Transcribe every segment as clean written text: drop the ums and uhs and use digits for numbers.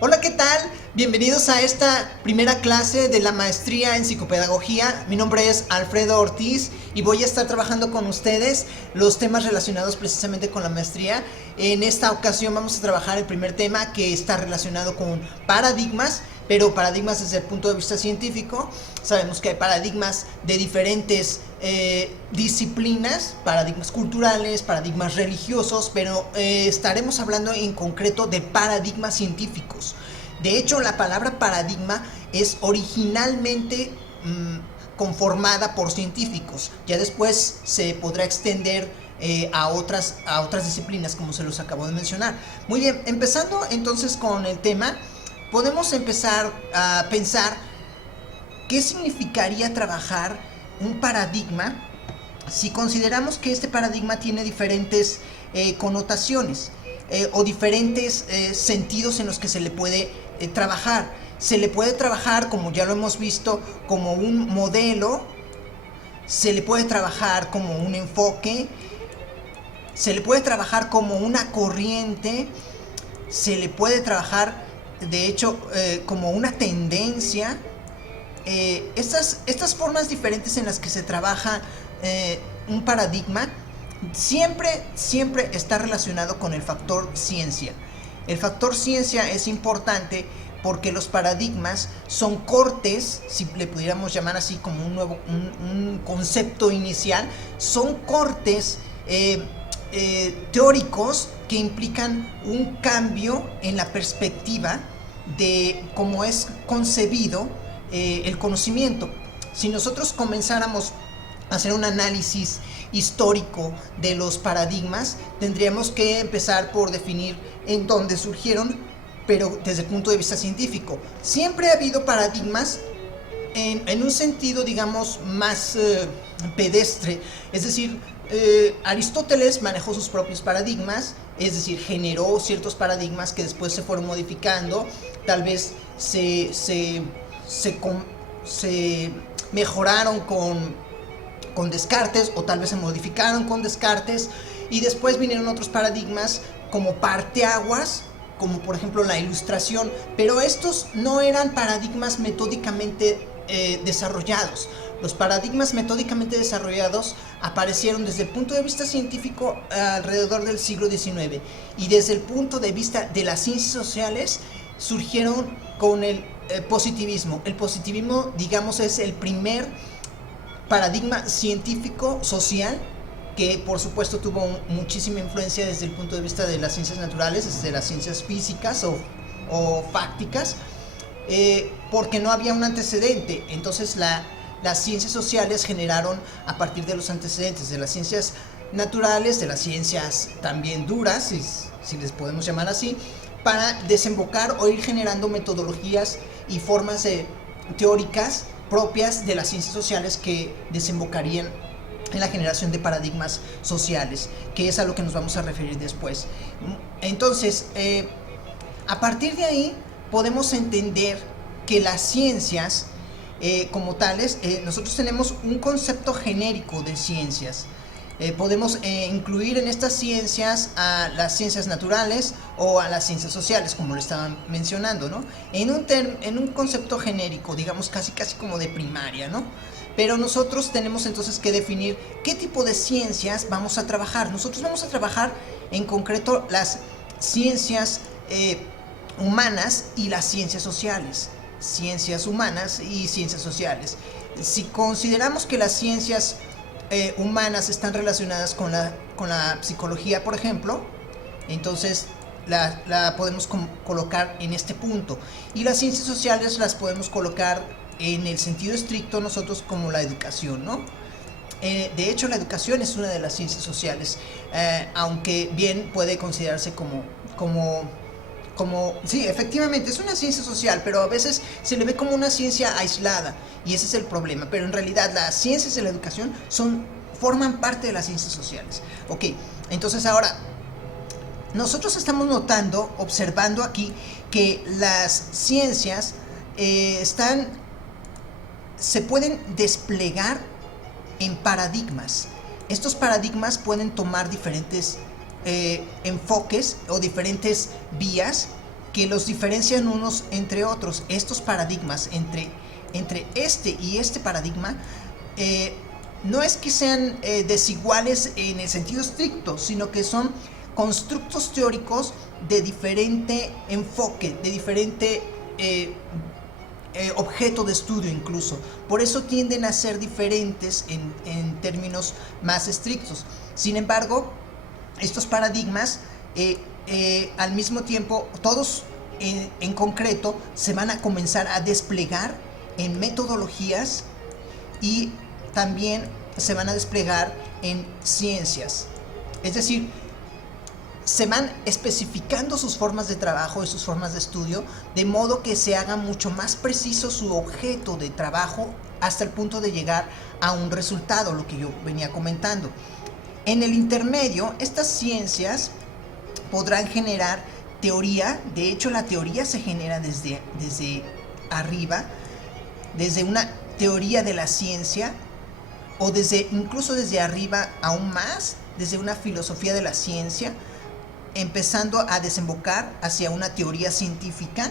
Hola, ¿qué tal? Bienvenidos a esta primera clase de la maestría en psicopedagogía. Mi nombre es Alfredo Ortiz y voy a estar trabajando con ustedes los temas relacionados precisamente con la maestría. En esta ocasión vamos a trabajar el primer tema, que está relacionado con paradigmas, pero paradigmas desde el punto de vista científico. Sabemos que hay paradigmas de diferentes disciplinas, paradigmas culturales, paradigmas religiosos, pero estaremos hablando en concreto de paradigmas científicos. De hecho, la palabra paradigma es originalmente conformada por científicos. Ya después se podrá extender a otras disciplinas, como se los acabo de mencionar. Muy bien, empezando entonces con el tema, podemos empezar a pensar qué significaría trabajar un paradigma si consideramos que este paradigma tiene diferentes connotaciones o diferentes sentidos en los que se le puede trabajar. Se le puede trabajar, como ya lo hemos visto, como un modelo, se le puede trabajar como un enfoque, se le puede trabajar como una corriente, se le puede trabajar, de hecho, como una tendencia. Estas formas diferentes en las que se trabaja un paradigma siempre está relacionado con el factor ciencia. El factor ciencia es importante porque los paradigmas son cortes, si le pudiéramos llamar así como un concepto inicial, son cortes teóricos que implican un cambio en la perspectiva de cómo es concebido el conocimiento. Si nosotros comenzáramos a hacer un análisis histórico de los paradigmas, tendríamos que empezar por definir en dónde surgieron, pero desde el punto de vista científico. Siempre ha habido paradigmas en un sentido, digamos, más pedestre, es decir, Aristóteles manejó sus propios paradigmas, es decir, generó ciertos paradigmas que después se fueron modificando, tal vez se mejoraron con Descartes, o tal vez se modificaron con Descartes, y después vinieron otros paradigmas como parteaguas, como por ejemplo la Ilustración, pero estos no eran paradigmas metódicamente desarrollados. Los paradigmas metódicamente desarrollados aparecieron desde el punto de vista científico alrededor del siglo XIX, y desde el punto de vista de las ciencias sociales surgieron con el positivismo. El positivismo, digamos, es el primer paradigma científico social que por supuesto tuvo muchísima influencia desde el punto de vista de las ciencias naturales, desde las ciencias físicas o fácticas, porque no había un antecedente. Entonces las ciencias sociales generaron, a partir de los antecedentes de las ciencias naturales, de las ciencias también duras, si les podemos llamar así, para desembocar o ir generando metodologías y formas teóricas propias de las ciencias sociales que desembocarían en la generación de paradigmas sociales, que es a lo que nos vamos a referir después. Entonces, a partir de ahí podemos entender que las ciencias como tales, nosotros tenemos un concepto genérico de ciencias. Podemos incluir en estas ciencias a las ciencias naturales o a las ciencias sociales, como lo estaban mencionando, ¿no? En un concepto genérico, digamos casi como de primaria, ¿no? Pero nosotros tenemos entonces que definir qué tipo de ciencias vamos a trabajar. Nosotros vamos a trabajar en concreto las ciencias humanas y las ciencias sociales. Ciencias humanas y ciencias sociales. Si consideramos que las ciencias humanas están relacionadas con la psicología, por ejemplo, entonces la podemos colocar en este punto, y las ciencias sociales las podemos colocar en el sentido estricto nosotros como la educación, ¿no? De hecho, la educación es una de las ciencias sociales, aunque bien puede considerarse sí, efectivamente es una ciencia social, pero a veces se le ve como una ciencia aislada, y ese es el problema. Pero en realidad las ciencias de la educación forman parte de las ciencias sociales. Ok, entonces ahora nosotros estamos observando aquí que las ciencias se pueden desplegar en paradigmas. Estos paradigmas pueden tomar diferentes enfoques o diferentes vías que los diferencian unos entre otros. Estos paradigmas, entre este y este paradigma, no es que sean desiguales en el sentido estricto, sino que son constructos teóricos de diferente enfoque, de diferente objeto de estudio incluso. Por eso tienden a ser diferentes en términos más estrictos. Sin embargo, estos paradigmas al mismo tiempo, todos en concreto, se van a comenzar a desplegar en metodologías y también se van a desplegar en ciencias. Es decir, se van especificando sus formas de trabajo y sus formas de estudio, de modo que se haga mucho más preciso su objeto de trabajo hasta el punto de llegar a un resultado, lo que yo venía comentando. En el intermedio, estas ciencias podrán generar teoría. De hecho, la teoría se genera desde arriba, desde una teoría de la ciencia, o incluso desde arriba aún más, desde una filosofía de la ciencia, empezando a desembocar hacia una teoría científica.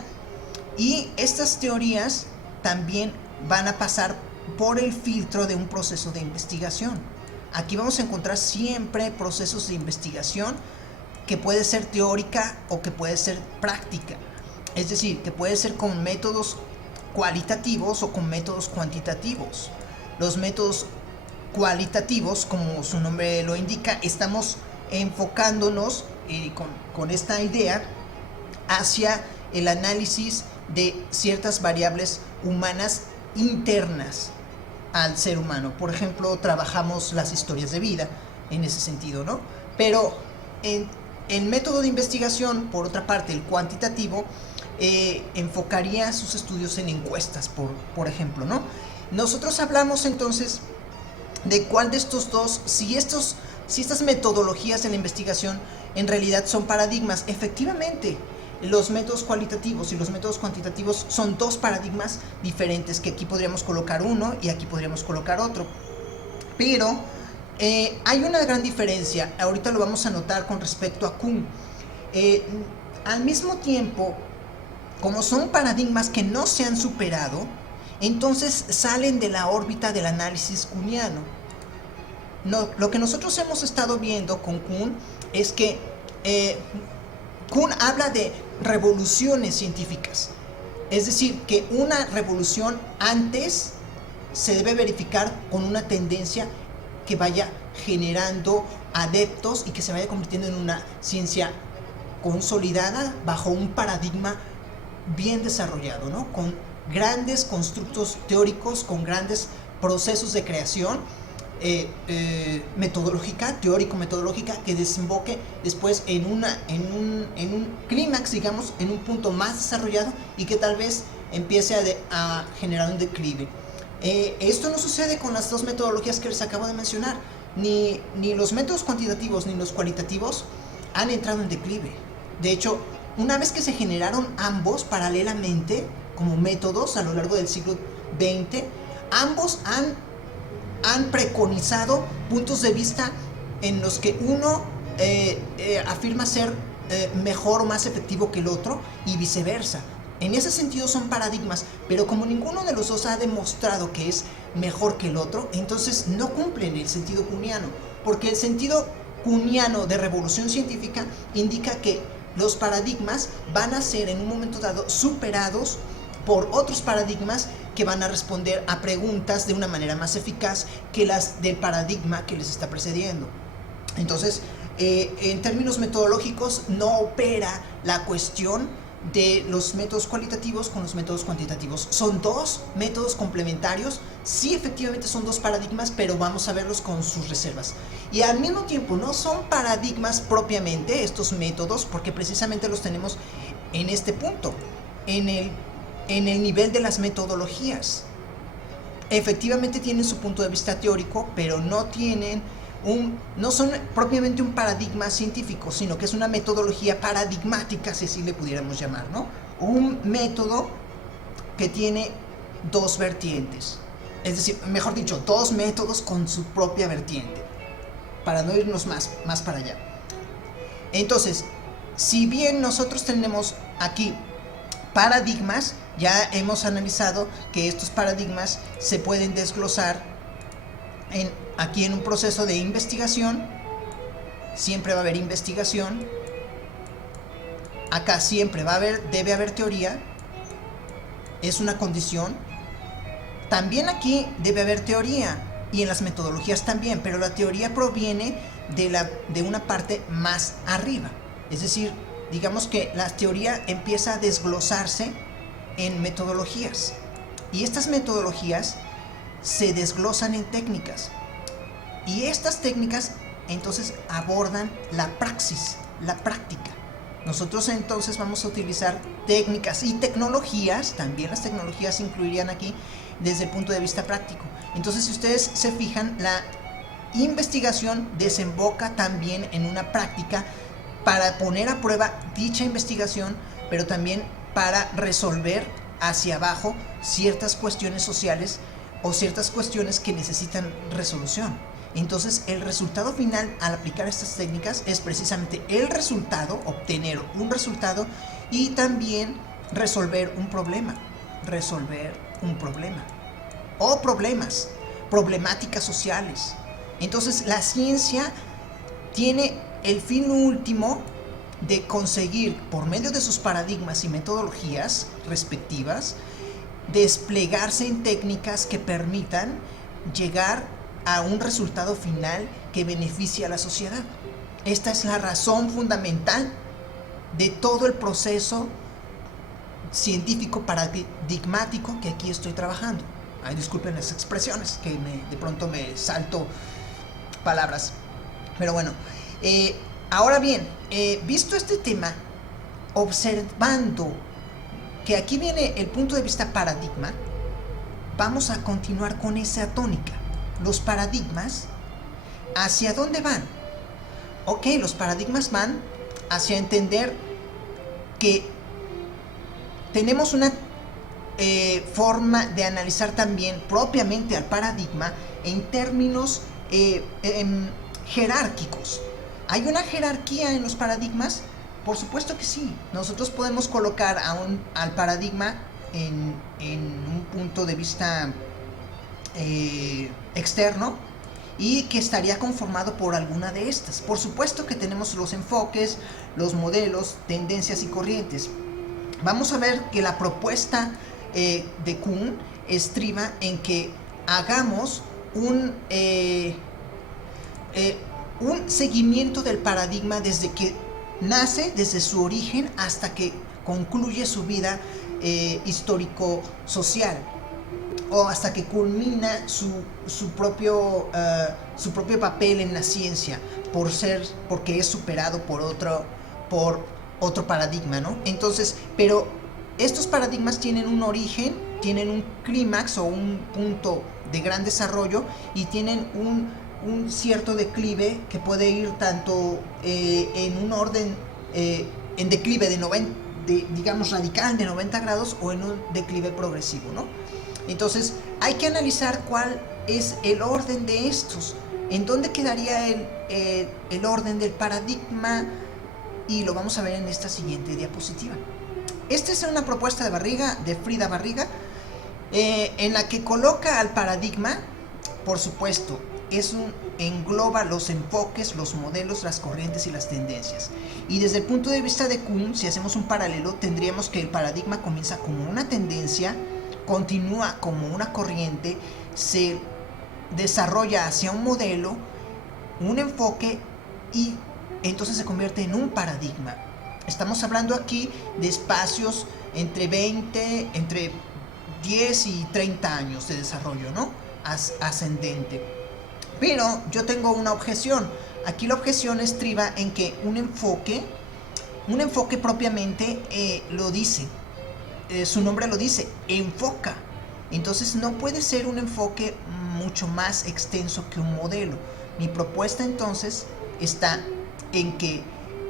Y estas teorías también van a pasar por el filtro de un proceso de investigación. Aquí vamos a encontrar siempre procesos de investigación que puede ser teórica o que puede ser práctica. Es decir, que puede ser con métodos cualitativos o con métodos cuantitativos. Los métodos cualitativos, como su nombre lo indica, estamos enfocándonos con esta idea hacia el análisis de ciertas variables humanas internas al ser humano. Por ejemplo, trabajamos las historias de vida en ese sentido, ¿no? Pero el método de investigación, por otra parte, el cuantitativo, enfocaría sus estudios en encuestas, por ejemplo, ¿no? Nosotros hablamos entonces de cuál de estos dos, si estas metodologías en la investigación en realidad son paradigmas. Efectivamente, los métodos cualitativos y los métodos cuantitativos son dos paradigmas diferentes, que aquí podríamos colocar uno y aquí podríamos colocar otro. Pero hay una gran diferencia, ahorita lo vamos a notar con respecto a Kuhn. Al mismo tiempo, como son paradigmas que no se han superado, entonces salen de la órbita del análisis kuhniano. Lo que nosotros hemos estado viendo con Kuhn es que Kuhn habla de revoluciones científicas. Es decir, que una revolución antes se debe verificar con una tendencia que vaya generando adeptos y que se vaya convirtiendo en una ciencia consolidada bajo un paradigma bien desarrollado, ¿no? Con grandes constructos teóricos, con grandes procesos de creación metodológica, teórico-metodológica, que desemboque después en un clímax, digamos, en un punto más desarrollado y que tal vez empiece a generar un declive. Esto no sucede con las dos metodologías que les acabo de mencionar. Ni los métodos cuantitativos ni los cualitativos han entrado en declive. De hecho, una vez que se generaron ambos paralelamente como métodos a lo largo del siglo XX, ambos han preconizado puntos de vista en los que uno afirma ser mejor o más efectivo que el otro y viceversa. En ese sentido son paradigmas, pero como ninguno de los dos ha demostrado que es mejor que el otro, entonces no cumplen el sentido kuhniano, porque el sentido kuhniano de revolución científica indica que los paradigmas van a ser en un momento dado superados por otros paradigmas que van a responder a preguntas de una manera más eficaz que las del paradigma que les está precediendo. Entonces, en términos metodológicos, no opera la cuestión de los métodos cualitativos con los métodos cuantitativos. Son dos métodos complementarios, sí, efectivamente son dos paradigmas, pero vamos a verlos con sus reservas. Y al mismo tiempo no son paradigmas propiamente estos métodos, porque precisamente los tenemos en este punto, en el nivel de las metodologías. Efectivamente tienen su punto de vista teórico, pero no son propiamente un paradigma científico, sino que es una metodología paradigmática, si así le pudiéramos llamar, ¿no? Un método que tiene dos vertientes, es decir, mejor dicho, dos métodos con su propia vertiente, para no irnos más para allá. Entonces, si bien nosotros tenemos aquí paradigmas, ya hemos analizado que estos paradigmas se pueden desglosar aquí en un proceso de investigación. Siempre va a haber investigación. Acá siempre debe haber teoría. Es una condición. También aquí debe haber teoría, y en las metodologías también, pero la teoría proviene de una parte más arriba. Es decir, digamos que la teoría empieza a desglosarse en metodologías, y estas metodologías se desglosan en técnicas, y estas técnicas entonces abordan la praxis, la práctica. Nosotros entonces vamos a utilizar técnicas y tecnologías, también las tecnologías se incluirían aquí desde el punto de vista práctico. Entonces, si ustedes se fijan, la investigación desemboca también en una práctica para poner a prueba dicha investigación, pero también para resolver hacia abajo ciertas cuestiones sociales o ciertas cuestiones que necesitan resolución. Entonces, el resultado final al aplicar estas técnicas es precisamente el resultado, obtener un resultado, y también resolver un problema o problemáticas sociales. Entonces, la ciencia tiene el fin último de conseguir, por medio de sus paradigmas y metodologías respectivas, desplegarse en técnicas que permitan llegar a un resultado final que beneficie a la sociedad. Esta es la razón fundamental de todo el proceso científico paradigmático que aquí estoy trabajando. Ay, disculpen las expresiones, que de pronto me salto palabras. Pero bueno, ahora bien, visto este tema, observando que aquí viene el punto de vista paradigma, vamos a continuar con esa tónica. Los paradigmas, ¿hacia dónde van? Ok, los paradigmas van hacia entender que tenemos una forma de analizar también propiamente al paradigma en términos jerárquicos. ¿Hay una jerarquía en los paradigmas? Por supuesto que sí. Nosotros podemos colocar al paradigma en un punto de vista externo, y que estaría conformado por alguna de estas. Por supuesto que tenemos los enfoques, los modelos, tendencias y corrientes. Vamos a ver que la propuesta de Kuhn estriba en que hagamos un seguimiento del paradigma desde que nace, desde su origen, hasta que concluye su vida histórico-social, o hasta que culmina su propio papel en la ciencia, porque es superado por otro paradigma, ¿no? Entonces, pero estos paradigmas tienen un origen, tienen un clímax o un punto de gran desarrollo, y tienen un cierto declive que puede ir tanto en un orden, en declive digamos radical de 90 grados, o en un declive progresivo, ¿no? Entonces, hay que analizar cuál es el orden de estos, en dónde quedaría el orden del paradigma, y lo vamos a ver en esta siguiente diapositiva. Esta es una propuesta de Frida Barriga, en la que coloca al paradigma, por supuesto, engloba los enfoques, los modelos, las corrientes y las tendencias. Y desde el punto de vista de Kuhn, si hacemos un paralelo, tendríamos que el paradigma comienza como una tendencia, continúa como una corriente, se desarrolla hacia un modelo, un enfoque, y entonces se convierte en un paradigma. Estamos hablando aquí de espacios entre 10 y 30 años de desarrollo, ¿no? Ascendente. Pero yo tengo una objeción. Aquí la objeción estriba en que un enfoque propiamente lo dice, su nombre lo dice, enfoca. Entonces no puede ser un enfoque mucho más extenso que un modelo. Mi propuesta entonces está en que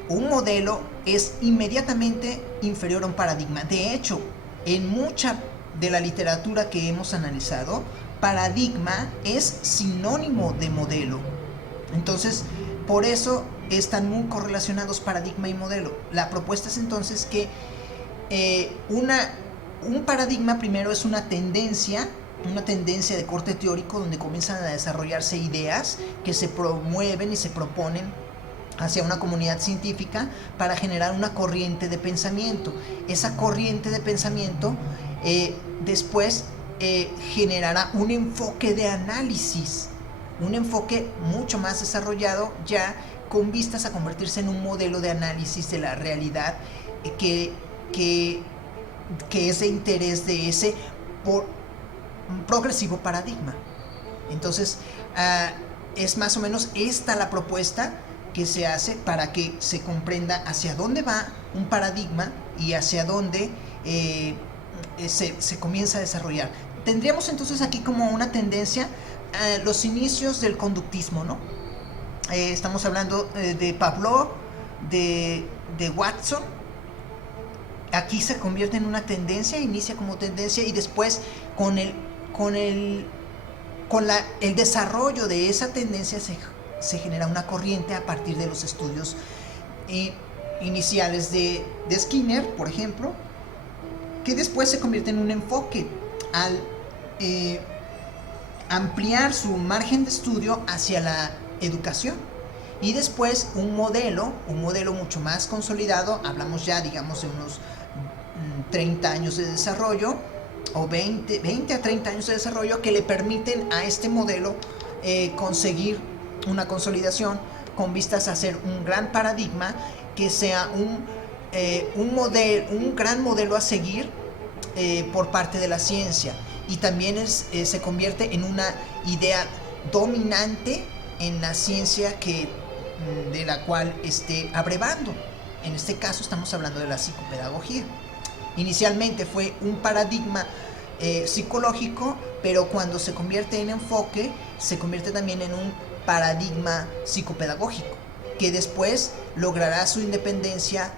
un modelo es inmediatamente inferior a un paradigma. De hecho, en mucha de la literatura que hemos analizado, paradigma es sinónimo de modelo. Entonces, por eso están muy correlacionados paradigma y modelo. La propuesta es entonces que un paradigma primero es una tendencia de corte teórico donde comienzan a desarrollarse ideas que se promueven y se proponen hacia una comunidad científica para generar una corriente de pensamiento. Esa corriente de pensamiento después generará un enfoque de análisis, un enfoque mucho más desarrollado ya con vistas a convertirse en un modelo de análisis de la realidad que es de interés de ese progresivo paradigma. Entonces, es más o menos esta la propuesta que se hace para que se comprenda hacia dónde va un paradigma y hacia dónde se comienza a desarrollar. Tendríamos entonces aquí como una tendencia a los inicios del conductismo, ¿no? Estamos hablando de Pavlov, de Watson. Aquí se convierte en una tendencia, inicia como tendencia y después con el desarrollo de esa tendencia se genera una corriente a partir de los estudios iniciales de Skinner, por ejemplo, que después se convierte en un enfoque al ampliar su margen de estudio hacia la educación. Y después un modelo mucho más consolidado, hablamos ya digamos de unos 30 años de desarrollo o 20 a 30 años de desarrollo que le permiten a este modelo conseguir una consolidación con vistas a ser un gran paradigma que sea un gran modelo a seguir por parte de la ciencia y también se convierte en una idea dominante en la ciencia de la cual esté abrevando. En este caso estamos hablando de la psicopedagogía. Inicialmente fue un paradigma psicológico, pero cuando se convierte en enfoque, se convierte también en un paradigma psicopedagógico, que después logrará su independencia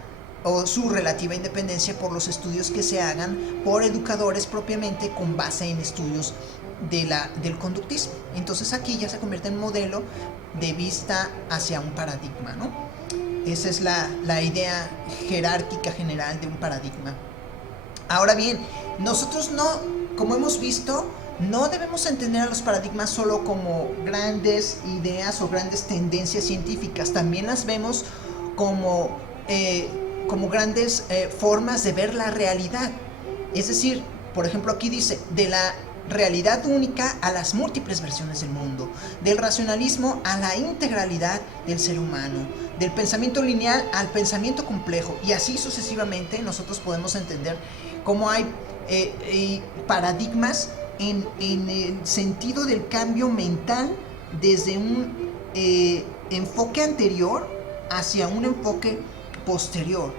o su relativa independencia por los estudios que se hagan por educadores propiamente con base en estudios del conductismo. Entonces aquí ya se convierte en modelo de vista hacia un paradigma, ¿no? Esa es la idea jerárquica general de un paradigma. Ahora bien, nosotros como hemos visto, no debemos entender a los paradigmas solo como grandes ideas o grandes tendencias científicas, también las vemos como grandes formas de ver la realidad. Es decir, por ejemplo aquí dice, de la realidad única a las múltiples versiones del mundo, del racionalismo a la integralidad del ser humano, del pensamiento lineal al pensamiento complejo, y así sucesivamente nosotros podemos entender cómo hay paradigmas en el sentido del cambio mental desde un enfoque anterior hacia un enfoque posterior,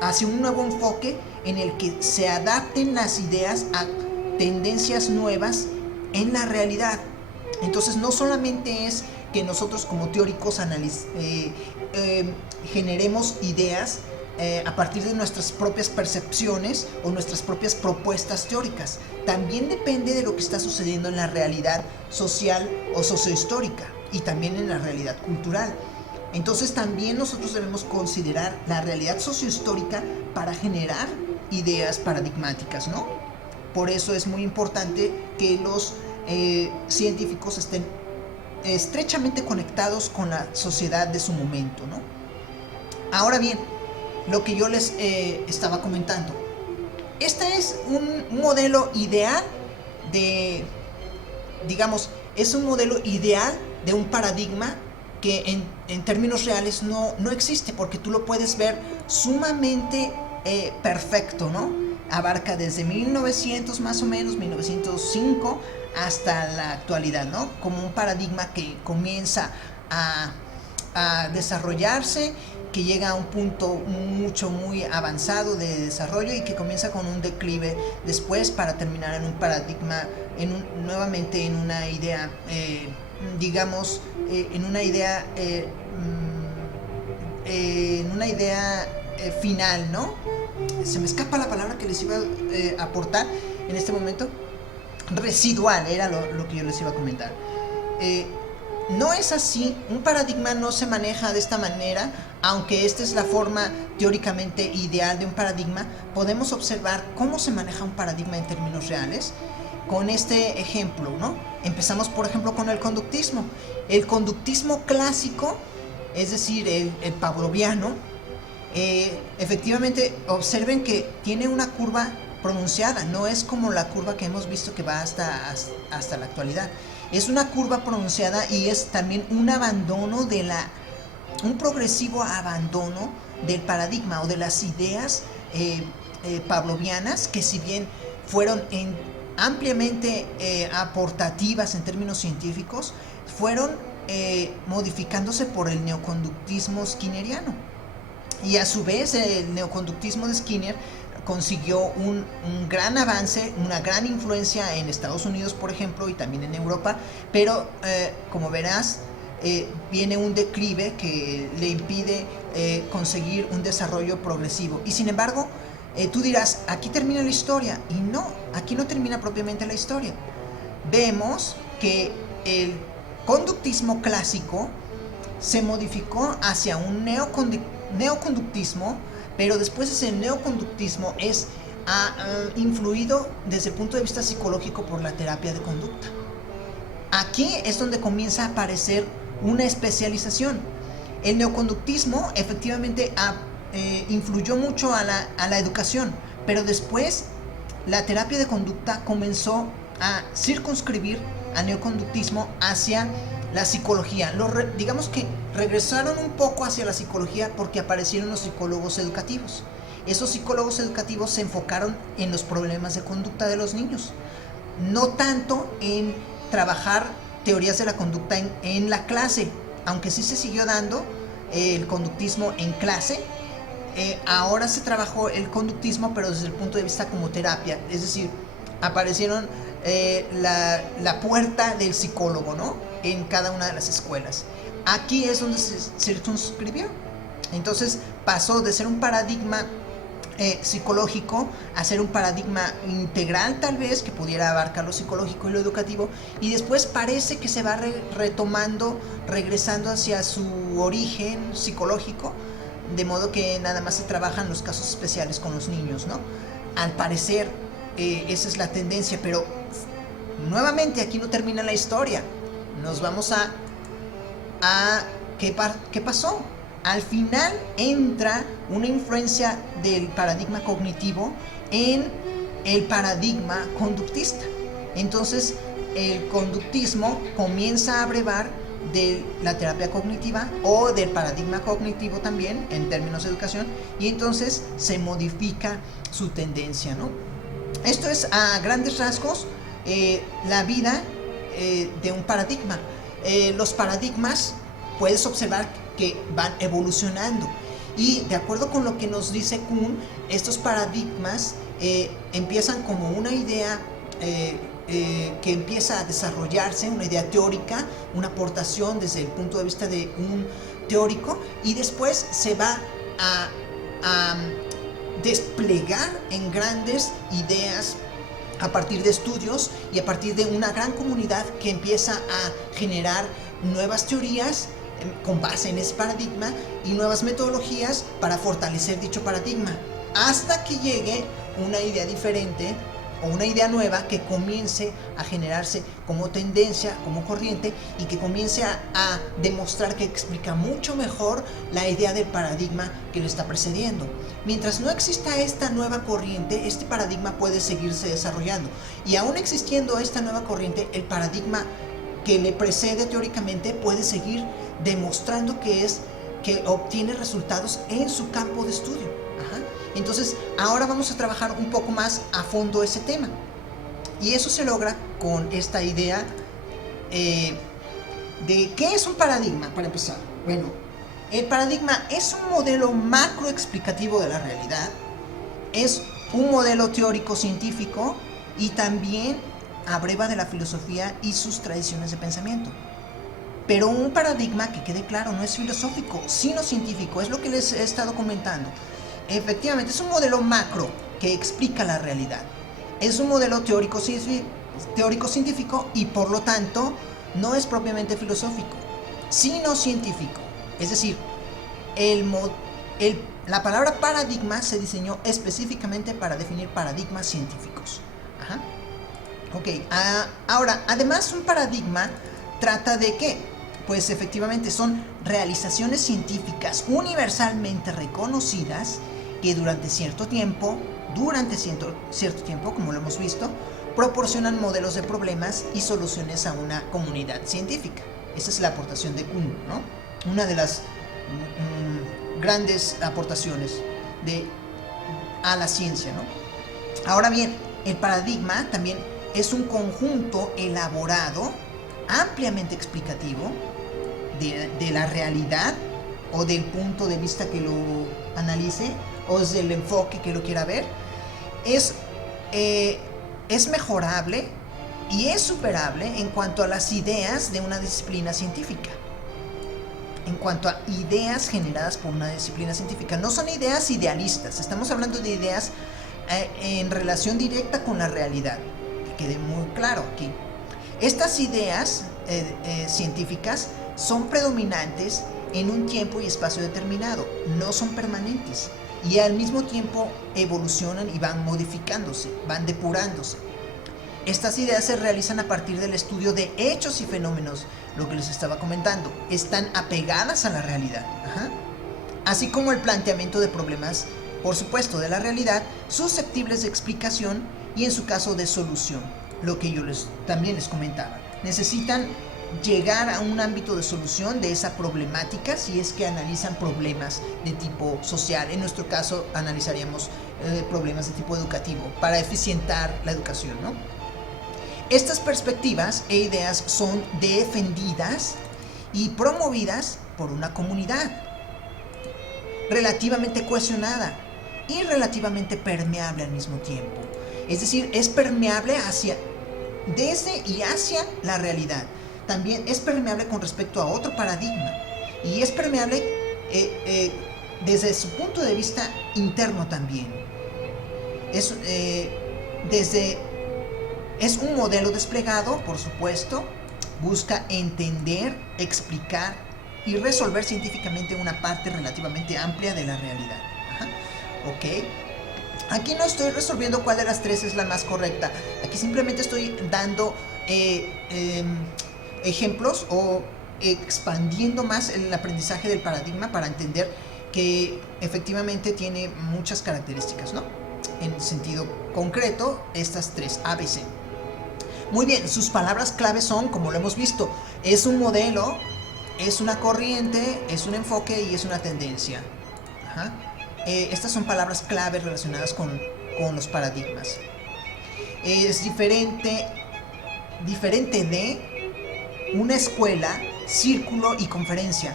hacia un nuevo enfoque en el que se adapten las ideas a tendencias nuevas en la realidad. Entonces no solamente es que nosotros como teóricos generemos ideas a partir de nuestras propias percepciones o nuestras propias propuestas teóricas. También depende de lo que está sucediendo en la realidad social o sociohistórica y también en la realidad cultural. Entonces también nosotros debemos considerar la realidad sociohistórica para generar ideas paradigmáticas, ¿no? Por eso es muy importante que los científicos estén estrechamente conectados con la sociedad de su momento, ¿no? Ahora bien, lo que yo les estaba comentando, este es un modelo ideal es un modelo ideal de un paradigma que en términos reales no existe, porque tú lo puedes ver sumamente perfecto, ¿no? Abarca desde 1900 más o menos, 1905 hasta la actualidad, ¿no? Como un paradigma que comienza a desarrollarse, que llega a un punto muy avanzado de desarrollo y que comienza con un declive después para terminar en un paradigma, nuevamente en una idea, final, ¿no? Se me escapa la palabra que les iba a aportar en este momento. Residual era lo que yo les iba a comentar. no es así. Un paradigma no se maneja de esta manera, aunque esta es la forma teóricamente ideal de un paradigma. Podemos observar cómo se maneja un paradigma en términos reales con este ejemplo, ¿no? Empezamos, por ejemplo, con el conductismo. El conductismo clásico, es decir, el pavloviano, efectivamente, observen que tiene una curva pronunciada, no es como la curva que hemos visto que va hasta la actualidad. Es una curva pronunciada y es también un abandono un progresivo abandono del paradigma o de las ideas pavlovianas, que si bien fueron ampliamente aportativas en términos científicos, fueron modificándose por el neoconductismo skinneriano. Y a su vez el neoconductismo de Skinner consiguió un gran avance, una gran influencia en Estados Unidos, por ejemplo, y también en Europa, pero como verás, viene un declive que le impide conseguir un desarrollo progresivo. Y sin embargo, tú dirás, aquí termina la historia, y no, aquí no termina propiamente la historia. Vemos que el conductismo clásico se modificó hacia un neoconductismo, pero después ese neoconductismo ha influido desde el punto de vista psicológico por la terapia de conducta. Aquí es donde comienza a aparecer una especialización. El neoconductismo efectivamente influyó mucho a la educación, pero después la terapia de conducta comenzó a circunscribir al neoconductismo hacia la psicología. Digamos que regresaron un poco hacia la psicología porque aparecieron los psicólogos educativos. Esos psicólogos educativos se enfocaron en los problemas de conducta de los niños, no tanto en trabajar teorías de la conducta en la clase, aunque sí se siguió dando el conductismo en clase. Ahora se trabajó el conductismo, pero desde el punto de vista como terapia, es decir, aparecieron la puerta del psicólogo, ¿no?, en cada una de las escuelas. Aquí es donde se circunscribió. Entonces pasó de ser un paradigma psicológico a ser un paradigma integral, tal vez, que pudiera abarcar lo psicológico y lo educativo, y después parece que se va retomando, regresando hacia su origen psicológico, de modo que nada más se trabajan los casos especiales con los niños, ¿no? Al parecer esa es la tendencia, pero nuevamente aquí no termina la historia. Nos vamos a ¿qué pasó? Al final entra una influencia del paradigma cognitivo en el paradigma conductista. Entonces el conductismo comienza a abrevar de la terapia cognitiva o del paradigma cognitivo también en términos de educación, y entonces se modifica su tendencia, ¿no? Esto es a grandes rasgos la vida de un paradigma. Los paradigmas puedes observar que van evolucionando, y de acuerdo con lo que nos dice Kuhn, estos paradigmas empiezan como una idea que empieza a desarrollarse, una idea teórica, una aportación desde el punto de vista de un teórico, y después se va a desplegar en grandes ideas a partir de estudios y a partir de una gran comunidad que empieza a generar nuevas teorías con base en ese paradigma y nuevas metodologías para fortalecer dicho paradigma, hasta que llegue una idea diferente o una idea nueva que comience a generarse como tendencia, como corriente, y que comience a demostrar que explica mucho mejor la idea del paradigma que lo está precediendo. Mientras no exista esta nueva corriente, este paradigma puede seguirse desarrollando, y aún existiendo esta nueva corriente, el paradigma que le precede teóricamente puede seguir demostrando que obtiene resultados en su campo de estudio. Entonces ahora vamos a trabajar un poco más a fondo ese tema, y eso se logra con esta idea de qué es un paradigma. Para empezar, bueno, el paradigma es un modelo macroexplicativo de la realidad, es un modelo teórico científico y también abreva de la filosofía y sus tradiciones de pensamiento. Pero un paradigma, que quede claro, no es filosófico, sino científico, es lo que les he estado comentando. Efectivamente, es un modelo macro que explica la realidad. Es un modelo teórico científico y por lo tanto no es propiamente filosófico, sino científico. Es decir, la palabra paradigma se diseñó específicamente para definir paradigmas científicos. Ajá. Ok, ahora, además un paradigma trata de ¿qué? Pues efectivamente son realizaciones científicas universalmente reconocidas que durante cierto tiempo, como lo hemos visto, proporcionan modelos de problemas y soluciones a una comunidad científica. Esa es la aportación de Kuhn, ¿no? Una de las grandes aportaciones a la ciencia, ¿no? Ahora bien, el paradigma también es un conjunto elaborado, ampliamente explicativo de la realidad o del punto de vista que lo analice o desde el enfoque que lo quiera ver. Es mejorable y es superable en cuanto a las ideas de una disciplina científica. En cuanto a ideas generadas por una disciplina científica, no son ideas idealistas, estamos hablando de ideas en relación directa con la realidad, que quede muy claro aquí. Estas ideas científicas son predominantes en un tiempo y espacio determinado, no son permanentes y al mismo tiempo evolucionan y van modificándose, van depurándose. Estas ideas se realizan a partir del estudio de hechos y fenómenos, lo que les estaba comentando, están apegadas a la realidad, así como el planteamiento de problemas, por supuesto, de la realidad, susceptibles de explicación y en su caso de solución, lo que yo también les comentaba. Necesitan llegar a un ámbito de solución de esa problemática si es que analizan problemas de tipo social. En nuestro caso analizaríamos problemas de tipo educativo para eficientar la educación, ¿no? Estas perspectivas e ideas son defendidas y promovidas por una comunidad relativamente cohesionada y relativamente permeable al mismo tiempo. Es decir, es permeable desde y hacia la realidad. También es permeable con respecto a otro paradigma y es permeable desde su punto de vista interno también. Es un modelo desplegado, por supuesto, busca entender, explicar y resolver científicamente una parte relativamente amplia de la realidad. Ok. Aquí no estoy resolviendo cuál de las tres es la más correcta. Aquí simplemente estoy dando ejemplos o expandiendo más el aprendizaje del paradigma para entender que efectivamente tiene muchas características, ¿no? En sentido concreto, estas tres, ABC. Muy bien, sus palabras clave son, como lo hemos visto, es un modelo, es una corriente, es un enfoque y es una tendencia. Estas son palabras clave relacionadas con los paradigmas. Es diferente de una escuela, círculo y conferencia.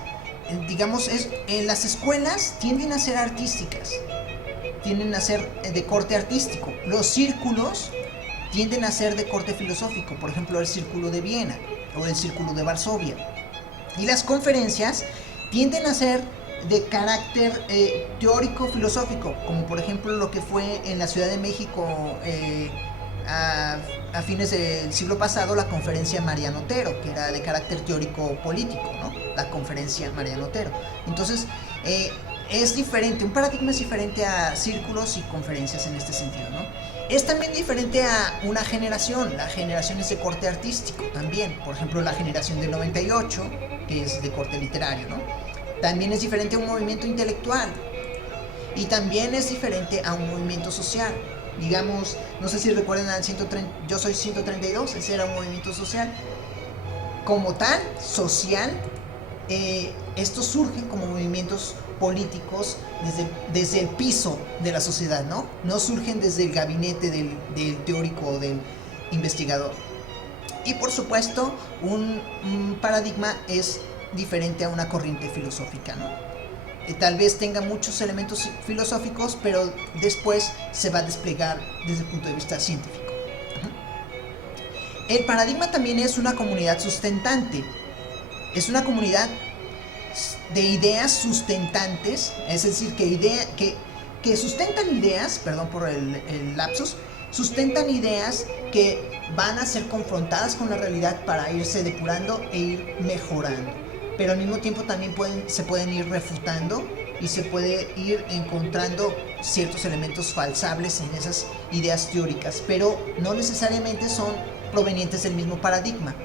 Digamos, las escuelas tienden a ser artísticas, tienden a ser de corte artístico. Los círculos tienden a ser de corte filosófico, por ejemplo el Círculo de Viena o el Círculo de Varsovia. Y las conferencias tienden a ser de carácter teórico-filosófico, como por ejemplo lo que fue en la Ciudad de México a fines del siglo pasado la conferencia Mariano Otero, que era de carácter teórico-político, ¿no? La conferencia Mariano Otero. Entonces, es diferente, un paradigma es diferente a círculos y conferencias en este sentido, ¿no? Es también diferente a una generación, la generación es de corte artístico también, por ejemplo la generación del 98, que es de corte literario, ¿no? También es diferente a un movimiento intelectual y también es diferente a un movimiento social. Digamos, no sé si recuerdan al Yo Soy 132, ese era un movimiento social. Como tal, social, estos surgen como movimientos políticos desde el piso de la sociedad, ¿no? No surgen desde el gabinete del teórico o del investigador. Y por supuesto, un paradigma es diferente a una corriente filosófica, ¿no? Tal vez tenga muchos elementos filosóficos, pero después se va a desplegar desde el punto de vista científico. El paradigma también es una comunidad sustentante. Es una comunidad de ideas sustentantes, es decir, que sustentan ideas, perdón por el lapsus, sustentan ideas que van a ser confrontadas con la realidad para irse depurando e ir mejorando. Pero al mismo tiempo también se pueden ir refutando y se puede ir encontrando ciertos elementos falsables en esas ideas teóricas, pero no necesariamente son provenientes del mismo paradigma.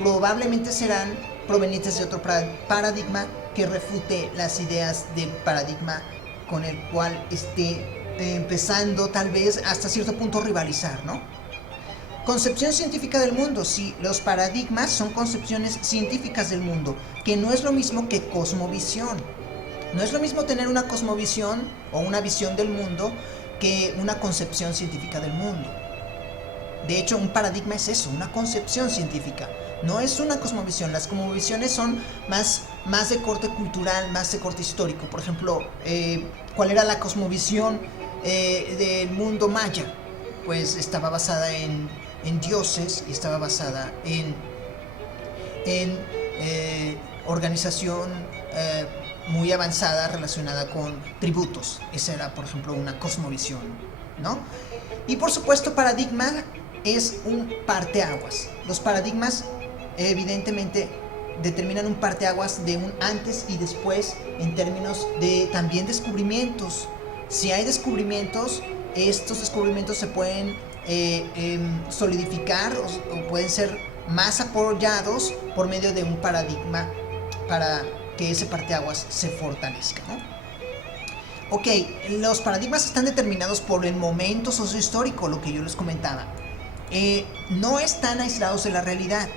Probablemente serán provenientes de otro paradigma que refute las ideas del paradigma con el cual esté empezando tal vez hasta cierto punto rivalizar, ¿no? Concepción científica del mundo. Sí, los paradigmas son concepciones científicas del mundo, que no es lo mismo que cosmovisión. No es lo mismo tener una cosmovisión o una visión del mundo que una concepción científica del mundo. De hecho, un paradigma es eso, una concepción científica. No es una cosmovisión. Las cosmovisiones son más de corte cultural, más de corte histórico. Por ejemplo, ¿cuál era la cosmovisión del mundo maya? Pues estaba basada en dioses y estaba basada en organización muy avanzada relacionada con tributos. Esa era, por ejemplo, una cosmovisión, ¿no? Y por supuesto, paradigma es un parteaguas. Los paradigmas evidentemente determinan un parteaguas de un antes y después en términos de también descubrimientos. Si hay descubrimientos, estos descubrimientos se pueden solidificar o pueden ser más apoyados por medio de un paradigma para que ese parteaguas se fortalezca, ¿no? Ok, los paradigmas están determinados por el momento sociohistórico, lo que yo les comentaba. No están aislados de la realidad.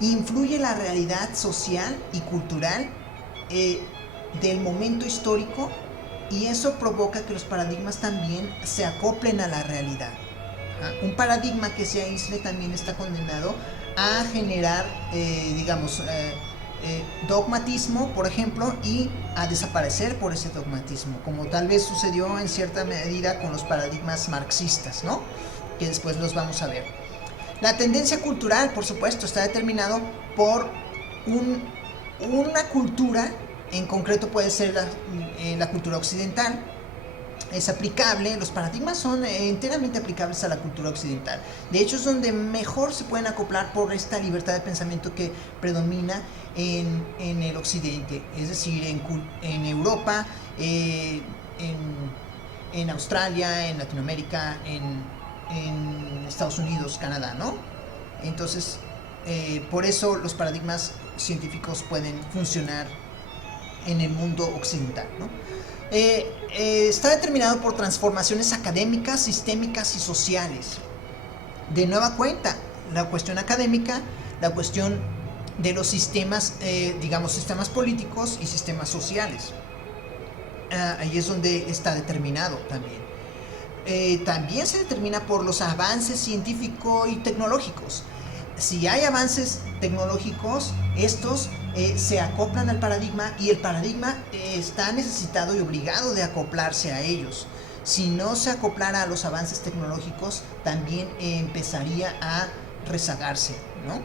Influye la realidad social y cultural del momento histórico, y eso provoca que los paradigmas también se acoplen a la realidad. Un paradigma que se aísle también está condenado a generar, dogmatismo, por ejemplo, y a desaparecer por ese dogmatismo, como tal vez sucedió en cierta medida con los paradigmas marxistas, ¿no? Que después los vamos a ver. La tendencia cultural, por supuesto, está determinado por una cultura, en concreto puede ser la cultura occidental. Es aplicable, los paradigmas son enteramente aplicables a la cultura occidental. De hecho, es donde mejor se pueden acoplar por esta libertad de pensamiento que predomina en el occidente, es decir, en Europa, en Australia, en Latinoamérica, en Estados Unidos, Canadá, ¿no? Entonces, por eso los paradigmas científicos pueden funcionar en el mundo occidental, ¿no? Está determinado por transformaciones académicas, sistémicas y sociales. De nueva cuenta, la cuestión académica, la cuestión de los sistemas, sistemas políticos y sistemas sociales. Ahí es donde está determinado también. También se determina por los avances científicos y tecnológicos. Si hay avances tecnológicos, estos se acoplan al paradigma, y el paradigma está necesitado y obligado de acoplarse a ellos. Si no se acoplara a los avances tecnológicos, también empezaría a rezagarse, ¿no?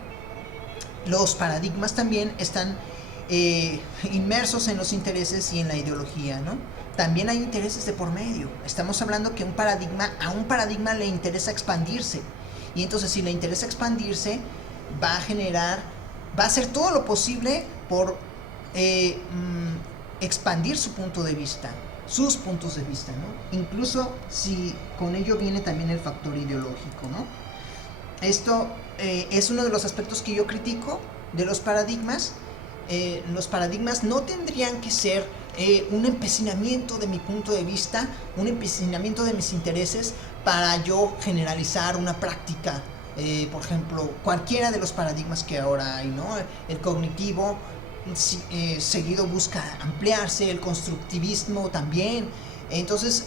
Los paradigmas también están inmersos en los intereses y en la ideología, ¿no? También hay intereses de por medio. Estamos hablando que a un paradigma le interesa expandirse. Y entonces, si le interesa expandirse, va a hacer todo lo posible por expandir su punto de vista, sus puntos de vista, ¿no? Incluso si con ello viene también el factor ideológico, ¿no? Esto es uno de los aspectos que yo critico de los paradigmas. Los paradigmas no tendrían que ser un empecinamiento de mi punto de vista, un empecinamiento de mis intereses para yo generalizar una práctica. Por ejemplo, cualquiera de los paradigmas que ahora hay, ¿no? El cognitivo seguido busca ampliarse, el constructivismo también. Entonces,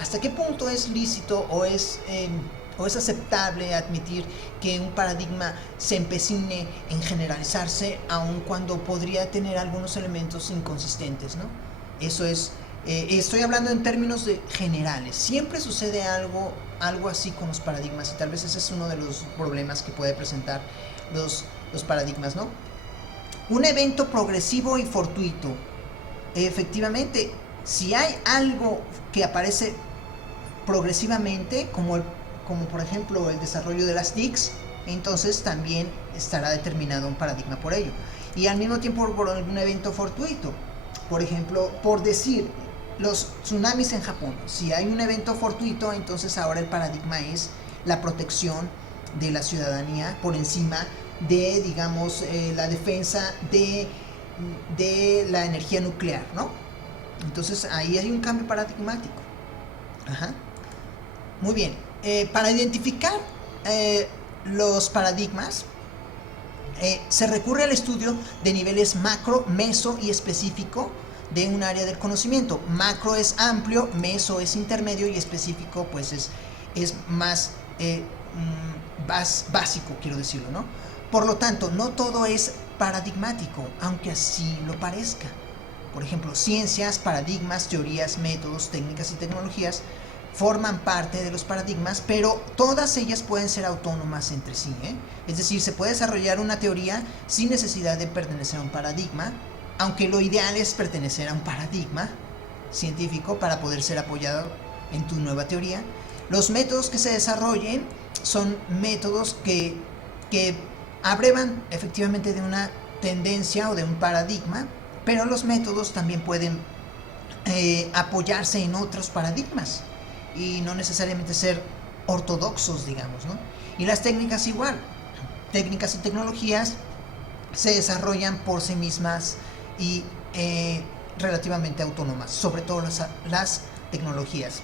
¿hasta qué punto es lícito o es aceptable admitir que un paradigma se empecine en generalizarse, aun cuando podría tener algunos elementos inconsistentes, ¿no? Eso es, estoy hablando en términos generales. Siempre sucede algo así con los paradigmas, y tal vez ese es uno de los problemas que puede presentar los paradigmas, ¿no? Un evento progresivo y fortuito. Efectivamente, si hay algo que aparece progresivamente, como como por ejemplo el desarrollo de las TICs, entonces también estará determinado un paradigma por ello. Y al mismo tiempo por algún evento fortuito. Por ejemplo, por decir, los tsunamis en Japón. Si hay un evento fortuito, entonces ahora el paradigma es la protección de la ciudadanía por encima de, digamos, la defensa de la energía nuclear, ¿no? Entonces ahí hay un cambio paradigmático. Ajá. Muy bien. Para identificar los paradigmas, se recurre al estudio de niveles macro, meso y específico de un área del conocimiento. Macro es amplio, meso es intermedio y específico pues es más básico, quiero decirlo, ¿no? Por lo tanto, no todo es paradigmático, aunque así lo parezca. Por ejemplo, ciencias, paradigmas, teorías, métodos, técnicas y tecnologías forman parte de los paradigmas, pero todas ellas pueden ser autónomas entre sí, ¿eh? Es decir, se puede desarrollar una teoría sin necesidad de pertenecer a un paradigma, aunque lo ideal es pertenecer a un paradigma científico para poder ser apoyado en tu nueva teoría. Los métodos que se desarrollen son métodos que abrevan efectivamente de una tendencia o de un paradigma, pero los métodos también pueden apoyarse en otros paradigmas y no necesariamente ser ortodoxos, digamos, ¿no? Y las técnicas igual. Técnicas y tecnologías se desarrollan por sí mismas y relativamente autónomas, sobre todo las tecnologías.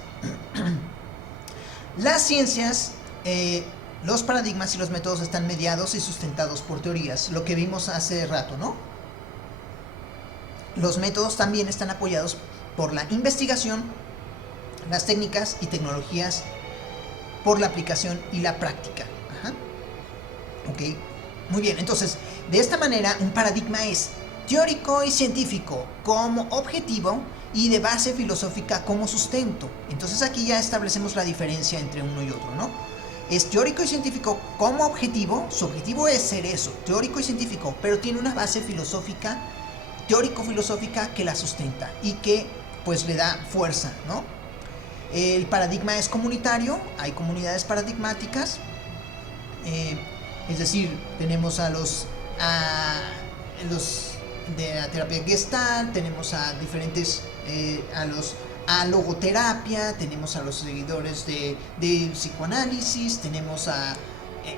Las ciencias, los paradigmas y los métodos están mediados y sustentados por teorías, lo que vimos hace rato, ¿no? Los métodos también están apoyados por la investigación, las técnicas y tecnologías, por la aplicación y la práctica. Ajá. Ok, muy bien, entonces, de esta manera un paradigma es teórico y científico como objetivo y de base filosófica como sustento. Entonces aquí ya establecemos la diferencia entre uno y otro, ¿no? Es teórico y científico como objetivo, su objetivo es ser eso, teórico y científico, pero tiene una base filosófica, teórico-filosófica que la sustenta y que pues le da fuerza, ¿no? El paradigma es comunitario, hay comunidades paradigmáticas, es decir, tenemos a los de la terapia Gestalt, tenemos a diferentes, a logoterapia, tenemos a los seguidores de psicoanálisis, tenemos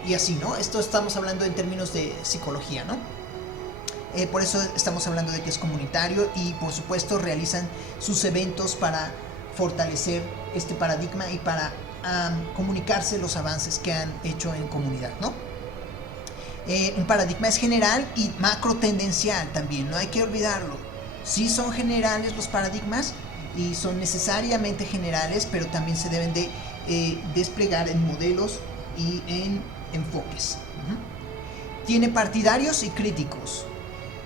y así, ¿no? Esto estamos hablando en términos de psicología, ¿no? Por eso estamos hablando de que es comunitario y por supuesto realizan sus eventos para fortalecer este paradigma y para comunicarse los avances que han hecho en comunidad, ¿no? Un paradigma es general y macro tendencial también, no hay que olvidarlo. Sí son generales los paradigmas y son necesariamente generales, pero también se deben de desplegar en modelos y en enfoques. Tiene partidarios y críticos,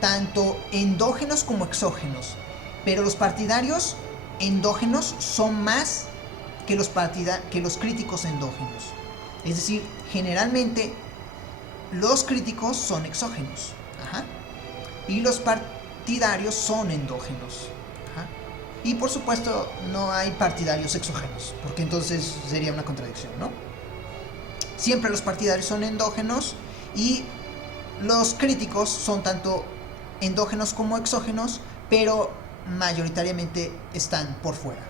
tanto endógenos como exógenos, pero los partidarios endógenos son más que los críticos endógenos. Es decir, generalmente los críticos son exógenos. Ajá. Y los partidarios son endógenos. Ajá. Y por supuesto no hay partidarios exógenos, porque entonces sería una contradicción, ¿no? Siempre los partidarios son endógenos y los críticos son tanto endógenos como exógenos, pero mayoritariamente están por fuera.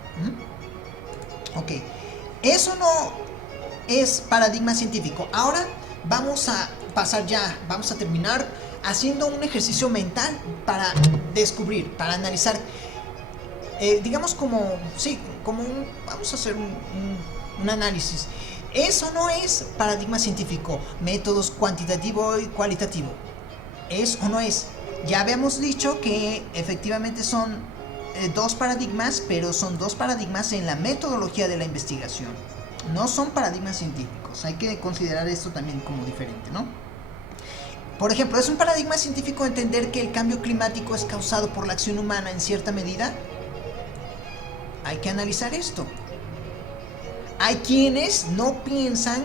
Ok, eso no es paradigma científico. Ahora vamos a pasar ya, vamos a terminar haciendo un ejercicio mental para descubrir, para analizar, digamos vamos a hacer un análisis. Eso no es paradigma científico, métodos cuantitativo y cualitativo. ¿Es o no es? Ya habíamos dicho que efectivamente son dos paradigmas, pero son dos paradigmas en la metodología de la investigación. No son paradigmas científicos. Hay que considerar esto también como diferente, ¿no? Por ejemplo, ¿es un paradigma científico entender que el cambio climático es causado por la acción humana en cierta medida? Hay que analizar esto. Hay quienes no piensan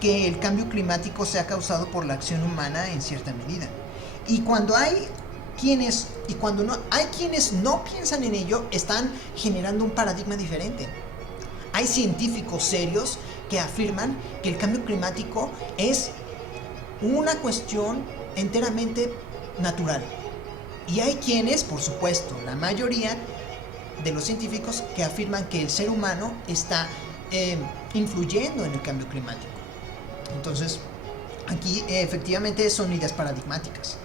que el cambio climático sea causado por la acción humana en cierta medida. Y cuando hay quienes no piensan en ello, están generando un paradigma diferente. Hay científicos serios que afirman que el cambio climático es una cuestión enteramente natural. Y hay quienes, por supuesto, la mayoría de los científicos, que afirman que el ser humano está influyendo en el cambio climático. Entonces, aquí efectivamente son ideas paradigmáticas.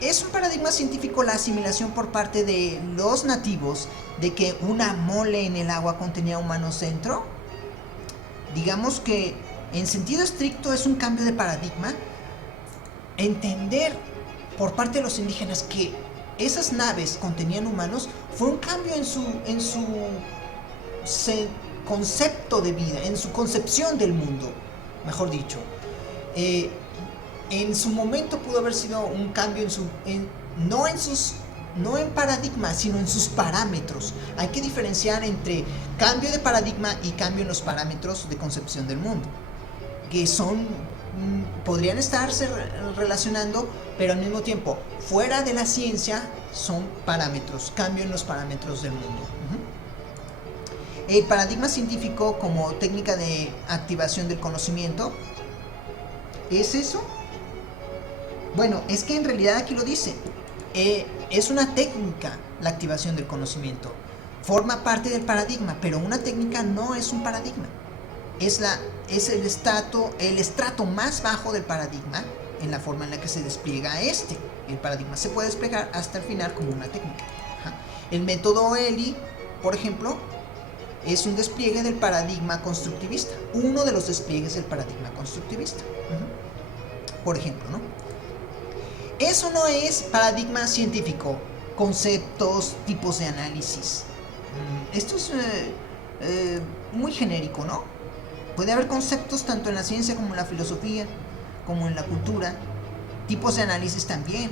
Es un paradigma científico la asimilación por parte de los nativos de que una mole en el agua contenía humanos dentro. Digamos que en sentido estricto es un cambio de paradigma. Entender por parte de los indígenas que esas naves contenían humanos fue un cambio en su concepto de vida, en su concepción del mundo, mejor dicho. En su momento pudo haber sido un cambio no en paradigma, sino en sus parámetros. Hay que diferenciar entre cambio de paradigma y cambio en los parámetros de concepción del mundo, que podrían estarse relacionando, pero al mismo tiempo, fuera de la ciencia, son parámetros, cambio en los parámetros del mundo. El paradigma científico como técnica de activación del conocimiento, ¿es eso? Bueno, es que en realidad aquí lo dice. Es una técnica la activación del conocimiento. Forma parte del paradigma, pero una técnica no es un paradigma. Es el estrato más bajo del paradigma en la forma en la que se despliega el paradigma se puede desplegar hasta el final como una técnica. El método ELI, por ejemplo, es un despliegue del paradigma constructivista, uno de los despliegues del paradigma constructivista, por ejemplo, ¿no? Eso no es paradigma científico, conceptos, tipos de análisis. Esto es muy genérico, ¿no? Puede haber conceptos tanto en la ciencia como en la filosofía, como en la cultura, tipos de análisis también.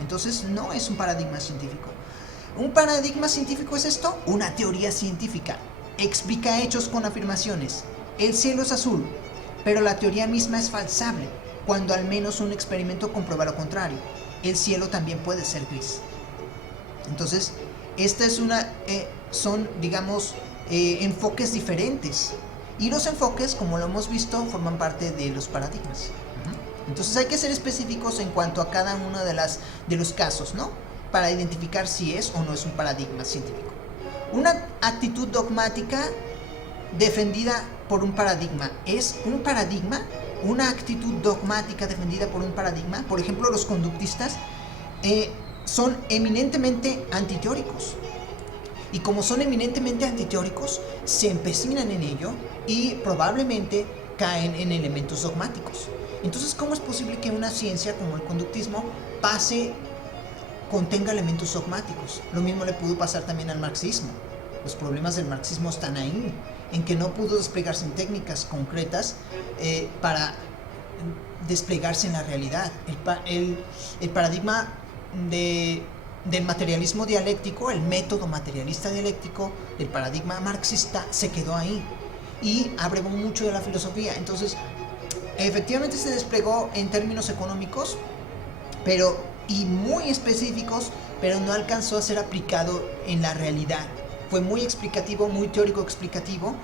Entonces no es un paradigma científico. Un paradigma científico es esto, una teoría científica. Explica hechos con afirmaciones. El cielo es azul, pero la teoría misma es falsable, cuando al menos un experimento comprueba lo contrario. El cielo también puede ser gris. Entonces, esta es son, digamos, enfoques diferentes. Y los enfoques, como lo hemos visto, forman parte de los paradigmas. Entonces hay que ser específicos en cuanto a cada uno de los casos, ¿no? Para identificar si es o no es un paradigma científico. Una actitud dogmática defendida por un paradigma. ¿Es un paradigma? Una actitud dogmática defendida por un paradigma. Por ejemplo, los conductistas son eminentemente antiteóricos. Y como son eminentemente antiteóricos, se empecinan en ello y probablemente caen en elementos dogmáticos. Entonces, ¿cómo es posible que una ciencia como el conductismo contenga elementos dogmáticos? Lo mismo le pudo pasar también al marxismo. Los problemas del marxismo están ahí, en que no pudo desplegarse en técnicas concretas para desplegarse en la realidad. El paradigma del materialismo dialéctico, el método materialista dialéctico del paradigma marxista se quedó ahí y abrevó mucho de la filosofía. Entonces, efectivamente se desplegó en términos económicos y muy específicos, pero no alcanzó a ser aplicado en la realidad. Fue muy explicativo, muy teórico-explicativo.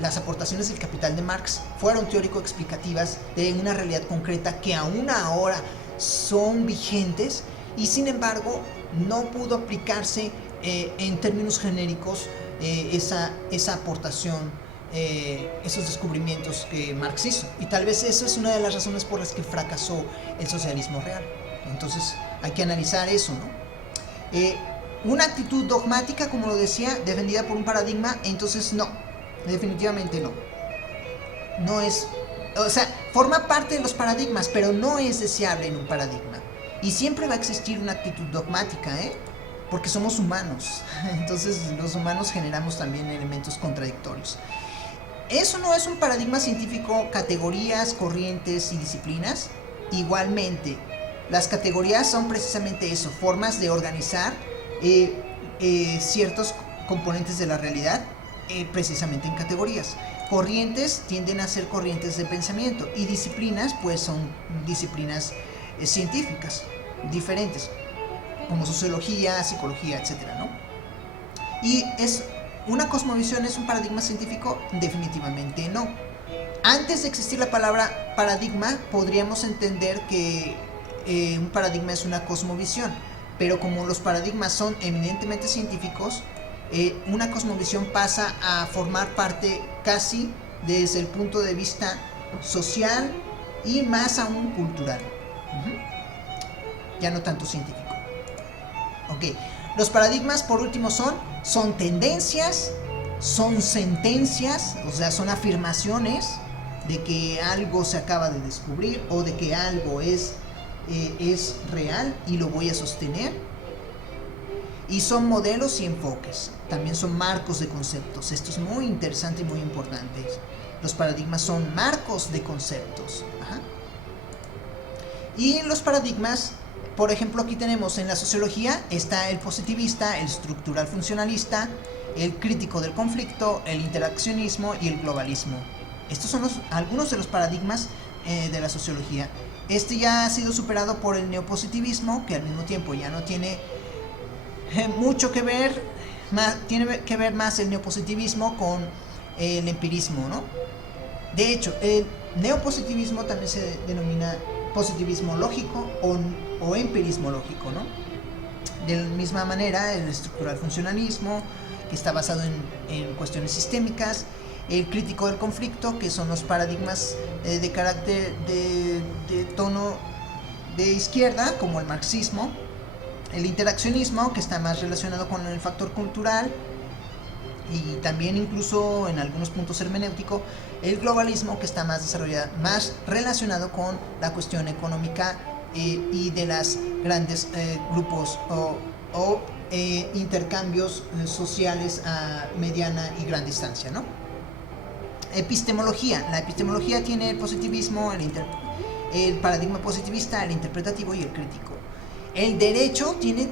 Las aportaciones del Capital de Marx fueron teórico-explicativas de una realidad concreta que aún ahora son vigentes, y sin embargo no pudo aplicarse en términos genéricos esa aportación, esos descubrimientos que Marx hizo. Y tal vez esa es una de las razones por las que fracasó el socialismo real. Entonces hay que analizar eso, ¿no? Una actitud dogmática, como lo decía, defendida por un paradigma, entonces no, definitivamente no. No es, o sea, forma parte de los paradigmas, pero no es deseable en un paradigma. Y siempre va a existir una actitud dogmática, porque somos humanos. Entonces los humanos generamos también elementos contradictorios. Eso no es un paradigma científico, categorías, corrientes y disciplinas. Igualmente, las categorías son precisamente eso, formas de organizar ciertos componentes de la realidad, precisamente en categorías. Corrientes tienden a ser corrientes de pensamiento, y disciplinas pues son disciplinas científicas diferentes, como sociología, psicología, etcétera, ¿no? Y es ¿Una cosmovisión es un paradigma científico? Definitivamente no. Antes de existir la palabra paradigma, podríamos entender que un paradigma es una cosmovisión, pero como los paradigmas son eminentemente científicos, una cosmovisión pasa a formar parte casi desde el punto de vista social y más aún cultural. Ya no tanto científico. Ok, los paradigmas por último son tendencias, son sentencias, o sea, son afirmaciones de que algo se acaba de descubrir o de que algo es real y lo voy a sostener. Y son modelos y enfoques, también son marcos de conceptos. Esto es muy interesante y muy importante. Los paradigmas son marcos de conceptos. Ajá. Y los paradigmas, por ejemplo, aquí tenemos en la sociología, está el positivista, el estructural funcionalista, el crítico del conflicto, el interaccionismo y el globalismo. Estos son algunos de los paradigmas de la sociología. Este ya ha sido superado por el neopositivismo, que al mismo tiempo ya no tiene mucho que ver, tiene que ver más el neopositivismo con el empirismo, ¿no? De hecho, el neopositivismo también se denomina positivismo lógico o empirismo lógico, ¿no? De la misma manera, el estructural funcionalismo, que está basado en cuestiones sistémicas, el crítico del conflicto, que son los paradigmas de carácter de tono de izquierda, como el marxismo, el interaccionismo, que está más relacionado con el factor cultural y también incluso en algunos puntos hermenéutico, el globalismo, que está más desarrollado, más relacionado con la cuestión económica y de las grandes grupos o intercambios sociales a mediana y gran distancia, ¿no? Epistemología. La epistemología tiene el positivismo, el paradigma positivista, el interpretativo y el crítico. El derecho tiene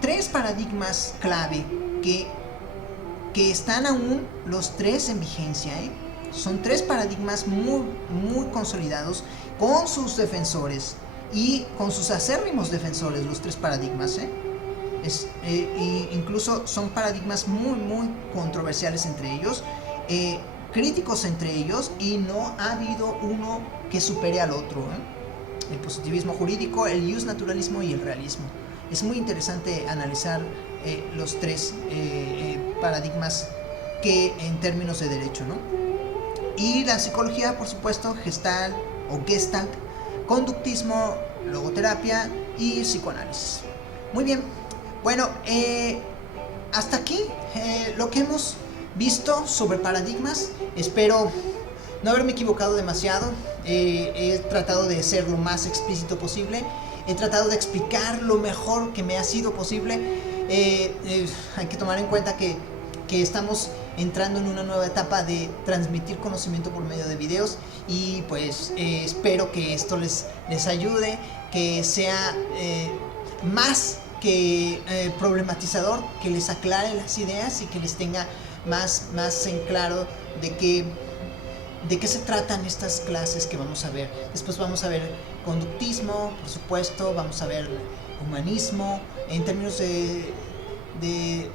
tres paradigmas clave que están aún los tres en vigencia, ¿eh? Son tres paradigmas muy, muy consolidados con sus defensores y con sus acérrimos defensores, los tres paradigmas, ¿eh? Incluso son paradigmas muy, muy controversiales entre ellos, críticos entre ellos, y no ha habido uno que supere al otro, ¿eh? El positivismo jurídico, el justnaturalismo y el realismo. Es muy interesante analizar los tres paradigmas que en términos de derecho, ¿no? Y la psicología, por supuesto, Gestalt o Gestalt, conductismo, logoterapia y psicoanálisis. Muy bien, bueno, hasta aquí lo que hemos visto sobre paradigmas. Espero no haberme equivocado demasiado. He tratado de ser lo más explícito posible. He tratado de explicar lo mejor que me ha sido posible. Hay que tomar en cuenta que estamos entrando en una nueva etapa de transmitir conocimiento por medio de videos, y pues espero que esto les ayude, que sea más que problematizador, que les aclare las ideas y que les tenga más en claro de qué se tratan estas clases que vamos a ver. Después vamos a ver conductismo, por supuesto, vamos a ver humanismo en términos de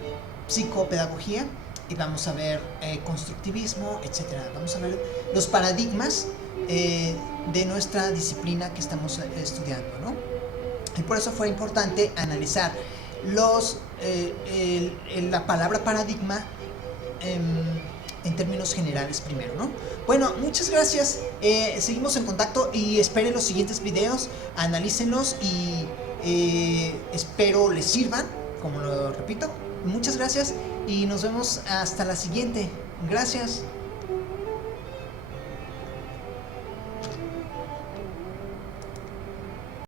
psicopedagogía, y vamos a ver constructivismo, etc. Vamos a ver los paradigmas de nuestra disciplina que estamos estudiando, ¿no? Y por eso fue importante analizar la palabra paradigma en términos generales primero, ¿no? Bueno, muchas gracias, seguimos en contacto y esperen los siguientes videos, analícenlos y espero les sirvan, como lo repito. Muchas gracias y nos vemos hasta la siguiente. Gracias.